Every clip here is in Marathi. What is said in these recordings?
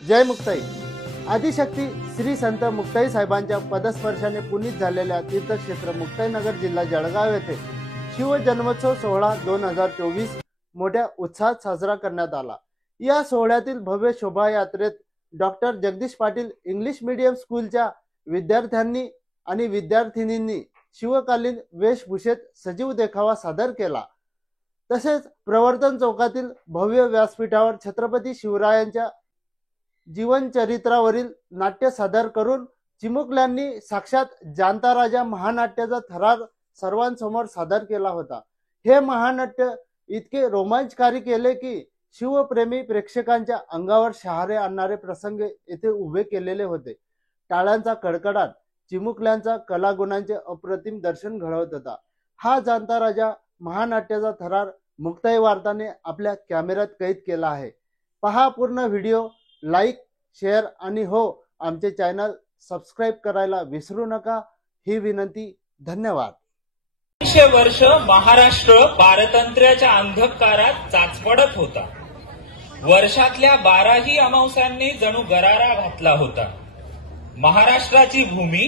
जय मुक्ताई. आदिशक्ती श्री संत मुक्ताई साहेबांच्या पदस्पर्शाने पुनीत झालेल्या तीर्थक्षेत्र मुक्ताईनगर जिल्हा जळगाव येथे शिवजन्मोत्सव सोहळा 2024 मोठ्या उत्साहात साजरा करण्यात आला. या सोहळ्यातील भव्य शोभायात्रेत doctor Jagdish Patil English medium स्कूलच्या विद्यार्थ्यांनी आणि विद्यार्थिनींनी शिवकालीन वेशभूषेत सजीव देखावा सादर केला. तसेच प्रवर्तन चौकातील भव्य व्यासपीठावर छत्रपती शिवरायांच्या जीवनचरित्रावरील नाट्य सादर करून चिमुकल्यांनी साक्षात जाणता राजा महानाट्याचा थरार सर्वांसमोर सादर केला होता. हे महानाट्य इतके रोमांचकारी केले की शिवप्रेमी प्रेक्षकांच्या अंगावर शहारे आणणारे प्रसंग येथे उभे केलेले होते. टाळ्यांचा कडकडाट चिमुकल्यांचा कलागुणांचे अप्रतिम दर्शन घडवत होता. हा जाणता राजा महानाट्याचा थरार मुक्ताई वार्ताने आपल्या कॅमेऱ्यात कैद केला आहे. पहा पूर्ण व्हिडिओ, लाईक, शेअर आणि हो, आमचे चॅनल सबस्क्राईब करायला विसरू नका ही विनंती. धन्यवाद. 200 वर्ष महाराष्ट्र पारतंत्र्याच्या अंधकारात चाचपडत होता. वर्षातल्या 12ही अमावस्यांनी जणू गरारा घातला होता. महाराष्ट्राची भूमी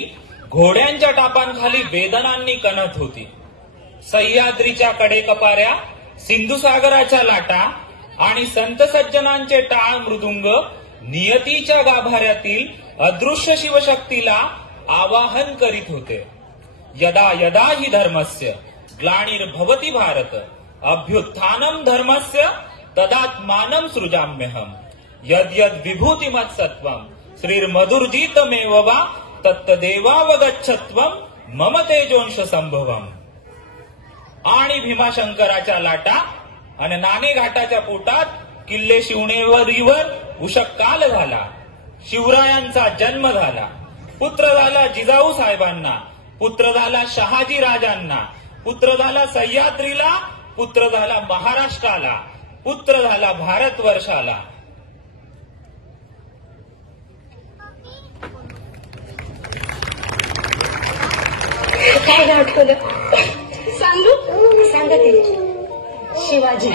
घोड्यांच्या टापांखाली वेदनांनी कणत होती. सह्याद्रीच्या कडेकपाऱ्या, सिंधुसागराच्या लाटा आणि संत सज्जनांचे टाळ मृदुंग नियतीच्या गाभाऱ्यातील अदृश्य शिवशक्तीला आवाहन करीत होते. यदा यदा हि धर्मस्य ग्लानिर्भवति भारत अभ्युत्थानम धर्मस्य तदात्मानं सृजाम्यहम् यद्यद् विभूतिमत्सत्वं श्रीर्मधुर्जितमेव वा तत्तदेवावगच्छत्वं मम तेजोंश संभवम्. आणि भीमाशंकराच्या लाटा आणि नाणे घाटाच्या पोटात किल्ले शिवणेवरीवर उषक्काल झाला. शिवरायांचा जन्म झाला. पुत्र झाला जिजाऊ साहेबांना, पुत्र झाला शहाजी राजांना, पुत्र झाला सह्याद्रीला, पुत्र झाला महाराष्ट्राला, पुत्र झाला भारतवर्षाला. काय आठवलं सांगू सांगते. शिवाजी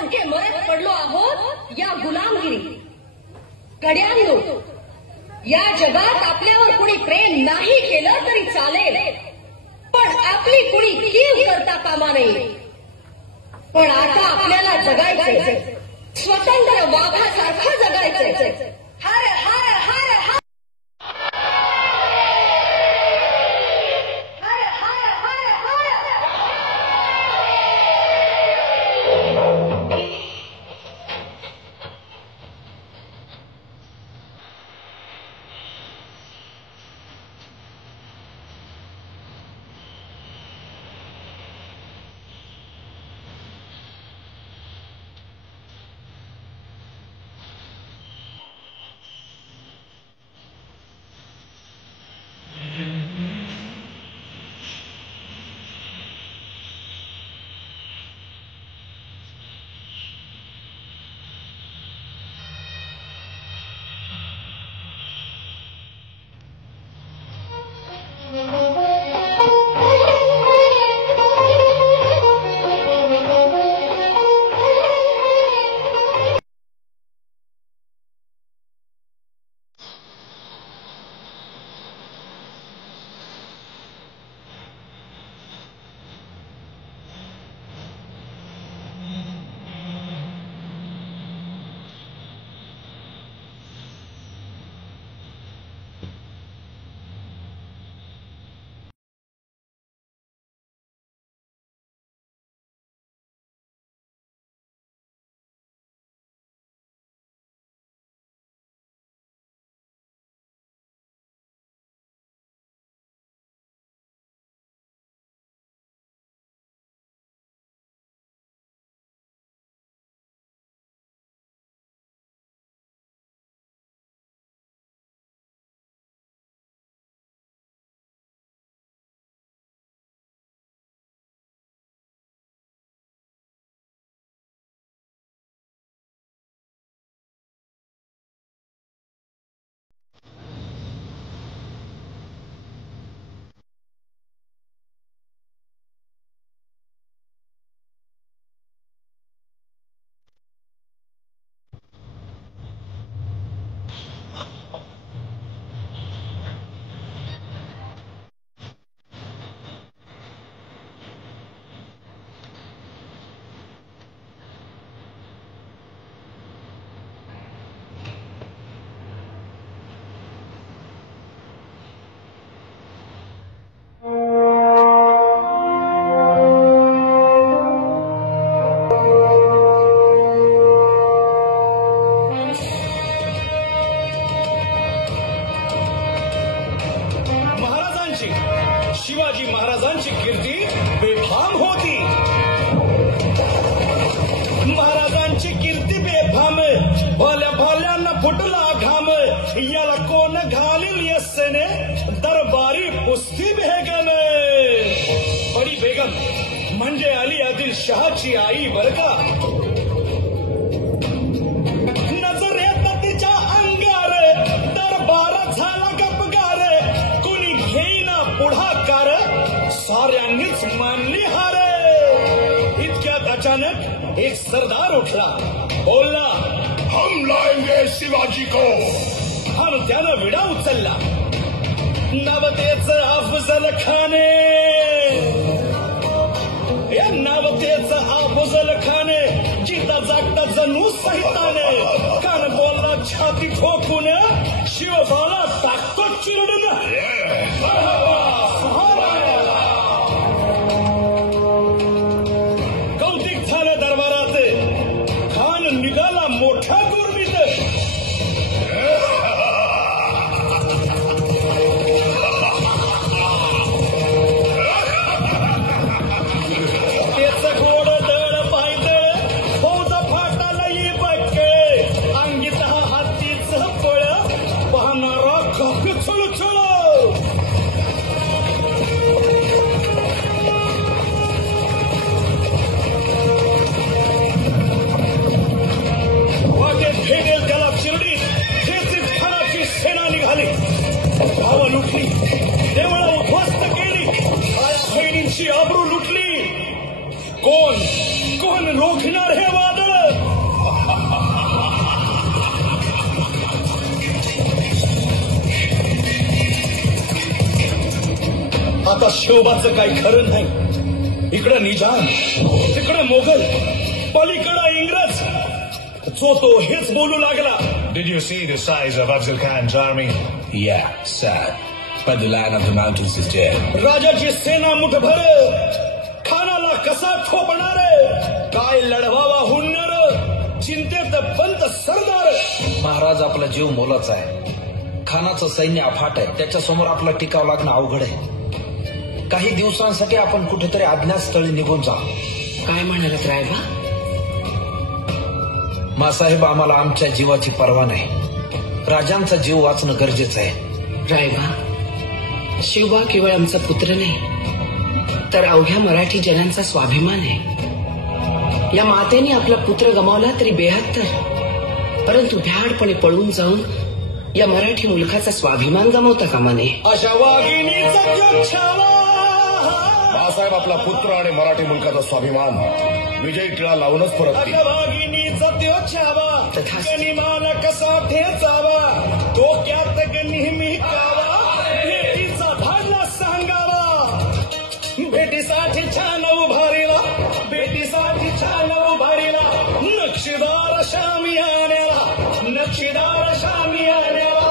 दणके मरत पडलो आहोत या गुलामगिरी. कड्यांनो, या जगात आपल्यावर कुणी प्रेम नाही केलं तरी चालेल, पण आपली कुणी कीव करता कामा नये. पण आता आपल्याला जगायचंय, स्वतंत्र वाघासारखं जगायचंय. हर हर हर हर. शिवाजी महाराजांची कीर्ती बेफाम होती. महाराजांची कीर्ती बेफाम, भल्या भल्यांना फुटला घाम. याला कोण घालील यस्सेने दरबारी पुस्ती बेगम. बडी बेगम म्हणजे अली आदिल शहाची आई बर का. नजरेत तिच्या अंगार दरबार झाला गपगार. कुणी घेईना पुढाकार, साऱ्यांनीच मानली हार. इतक्यात अचानक एक सरदार उठला, बोलला, हम लाएंगे शिवाजी को. आणि त्यानं विडा उचलला. नवतेच अफजल खाने, या नवतेच अफजल खाने. जिता जागता जणू सहिताने. कान बोलला छाती ठोकून, शिवबाला टाकतो चिरडून. कौतिक झालं दरबारात. खान निघाला मोठा गुरमीत. तेच गोड दळ पायदळ, फौज फाटाला ये बक्कळ. अंगीत हा हातीच फळ, पाहणारा खप छुळछुळ. वाटेत भेटेल त्याला शिर्डीत जेसीफ खानाची सेना निघाली. भावं लुटली, देवळं उद्ध्वस्त केली, बहिणींची आबरू लुटली. कोण कोण रोखणार हे वादळ. आता शिवबाचं काही खरं नाही. इकडं निजाम, तिकडं मोगल, पलीकडं इंग्रज. जो तो हेच बोलू लागला. Did you see the size of Afzal Khan's army? Yeah, sad. But the Lion of the Mountains is dead. राजाची सेना मुठभर, खानाला कसा ठोपणार, काय लढवावा हुन्नर, चिंतेत बंद सरदार. महाराज आपला जीव मोलाचा आहे. खानाचं सैन्य अफाट आहे. त्याच्यासमोर आपला टिकाव लागणं अवघड आहे. काही दिवसांसाठी आपण कुठेतरी अज्ञात स्थळी निघून जा. काय म्हणालात रायबा? मासाहेब, आम्हाला आमच्या जीवाची पर्वा नाही. राजांचा जीव वाचणं गरजेचं आहे. रायबा, शिवबा केवळ आमचा पुत्र नाही, तर अवघ्या मराठी जनांचा स्वाभिमान आहे. या मातेने आपला पुत्र गमावला तरी 72, परंतु भ्याडपणे पळून जाऊन या मराठी मुलखाचा स्वाभिमान गमावता कामा नये. अशा वाघिणीचा जग छावा. बाळासाहेब आपला पुत्र आणि मराठी मुलकाचा स्वाभिमान विजयी टिळा लावूनच परत वाघिणीचा त्यो छावा. तथास्तु. गनिमाला कसा ठेचावा, डोक्यात नेहमी कावा, भेटीचा धाडला सांगावा. भेटीसाठी छान उभारीला, भेटीसाठी छान उभारीला, नक्षीदार शामियान्याला, नक्षीदार शामियान्याला,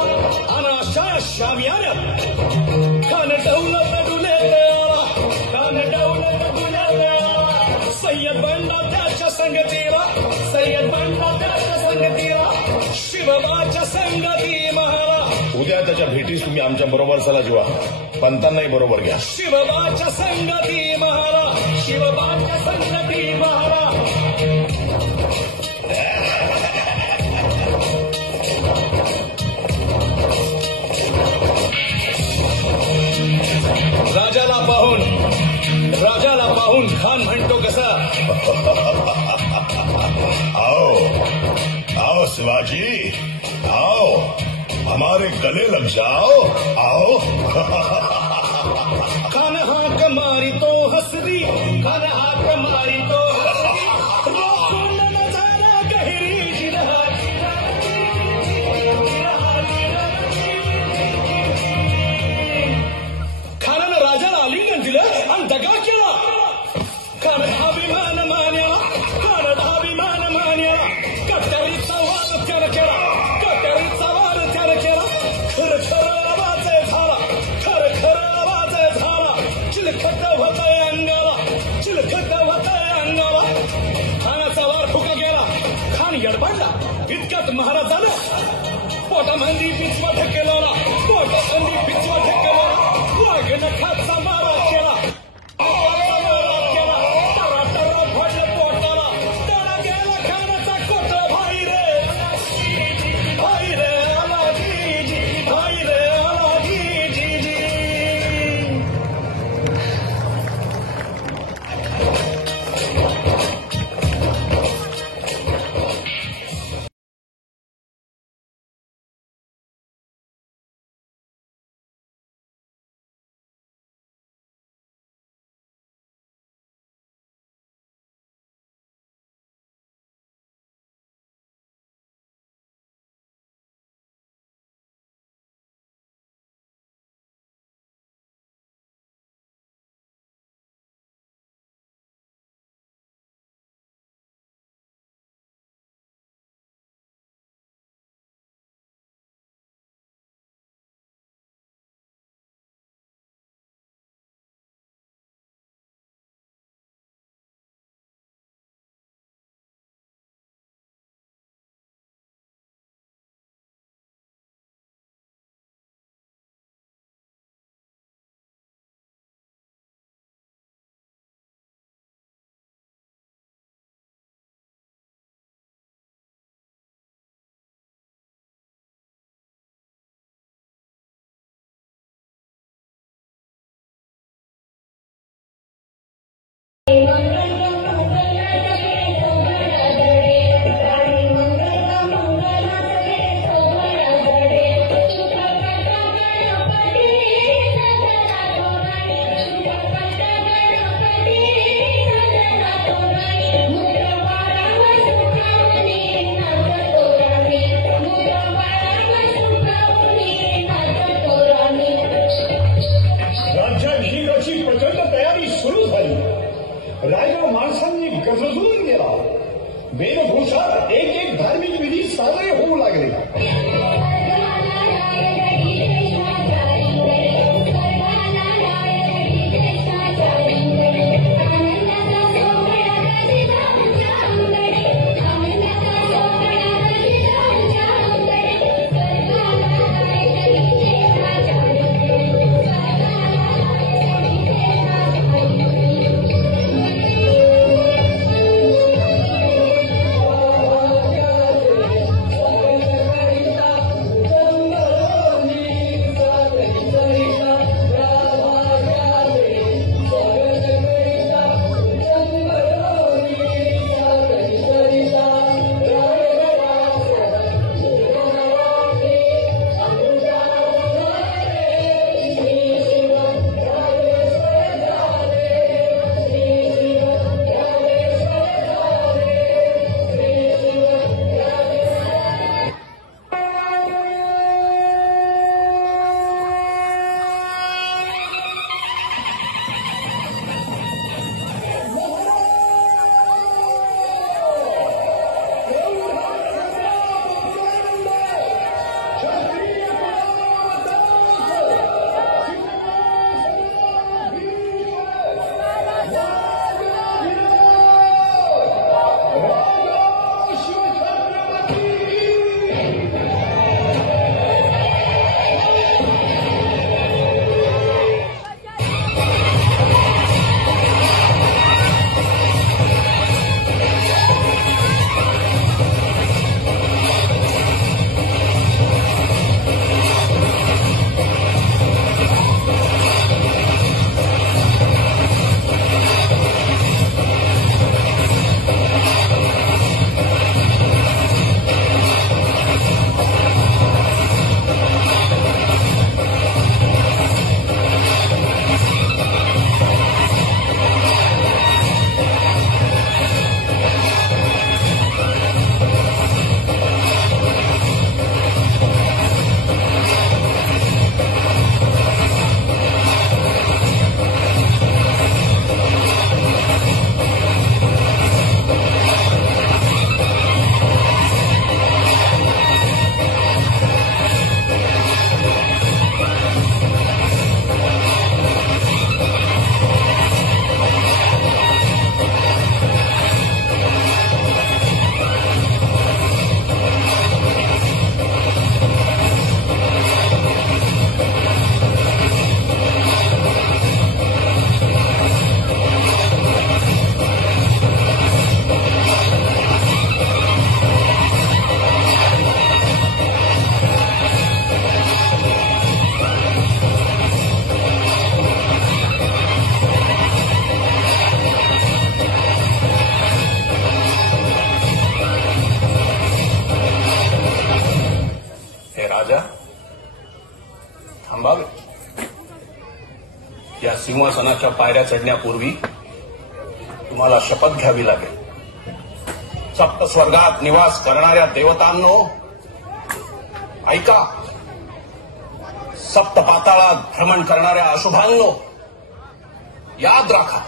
अनाशा शामियान्याला. खान डौलत डुलेला, खान डौलत डुलेला. सय्यद बनला त्याच्या संगतीला, सय्यद बनला त्याच्या संगतीला, शिवबाच्या संगती महारा. उद्या त्याच्या भेटीस तुम्ही आमच्या बरोबर चला जीवा. पंतांनाही बरोबर घ्या. शिवबाच्या संगती महारा, शिवबाच्या संगती महारा. राजाला पाहून खान म्हणतो कसा, आओ आओ शिवाजी, आओ हमारे गले लग जाओ, आओ. खान हाक मारी तो हसरी, खान हाक मारी तो हसरी. रोखून नजारा गहिरी जिरहाची. खानानं राजाला आलिंगन दिलं आणि दगा केला. खान अभिमान मान्या, खान अभिमान मान्या. कट्यारीचा वाद त्यानं केला, कट्यारीचा वाद त्यानं केला. खर खर आवाज झाला, खर खर आवाज झाला. चिलखत होतय अंगाला, चिलखत होतय अंगाला. खानाचा वार फुका गेला. खान यडबडला. इतक्यात महाराज झाला. पोटामंदी पिचवा ढकलवला, पोटामंदी पिचवा ढकलवला. वाघ नखाचा मारा केला. वेदभूषात एक एक धार्मिक विधी साजरे होऊ लागले. थांबावे. या सिंहासनाच्या पायऱ्या चढण्यापूर्वी तुम्हाला शपथ घ्यावी लागेल. सप्त स्वर्गात निवास करणाऱ्या देवतांनो ऐका. सप्त पाताळात भ्रमण करणाऱ्या अशुभांनो याद राखा.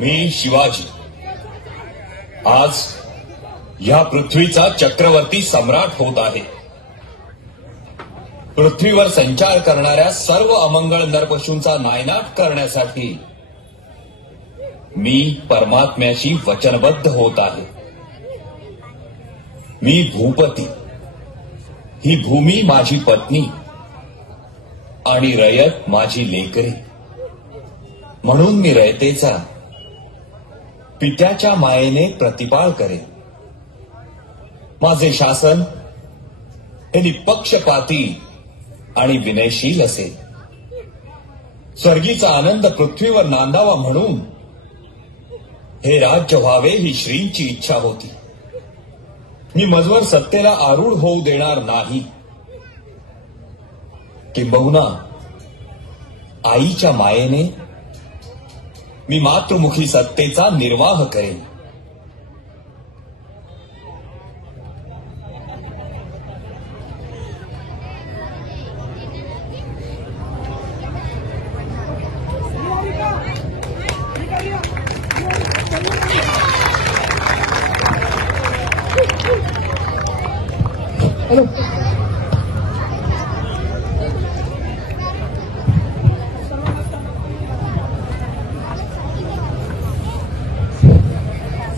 मी शिवाजी आज या पृथ्वीचा चक्रवर्ती सम्राट होत आहे. पृथ्वीवर संचार करणाऱ्या सर्व अमंगळ नरपशूंचा नायनाट करण्यासाठी मी परमात्म्याशी वचनबद्ध होत आहे. मी भूपती, ही भूमी माझी पत्नी आणि रयत माझी लेकरी. म्हणून मी रयतेचा पित्याच्या मायेने प्रतिपाळ करेन. माझे शासन हे निपक्षपाती आणि विनयशील असेल. स्वर्गीचा आनंद पृथ्वीवर नांदावा म्हणून हे राज्य व्हावे ही श्रींची इच्छा होती. मी मजवर सत्तेला आरूढ होऊ देणार नाही. किंबहुना आईच्या मायेने मी मातृमुखी सत्तेचा निर्वाह करेन. चलो.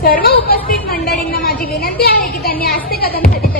सर्व उपस्थित मंडळींना माझी विनंती आहे की त्यांनी आस्ते कदमसाठी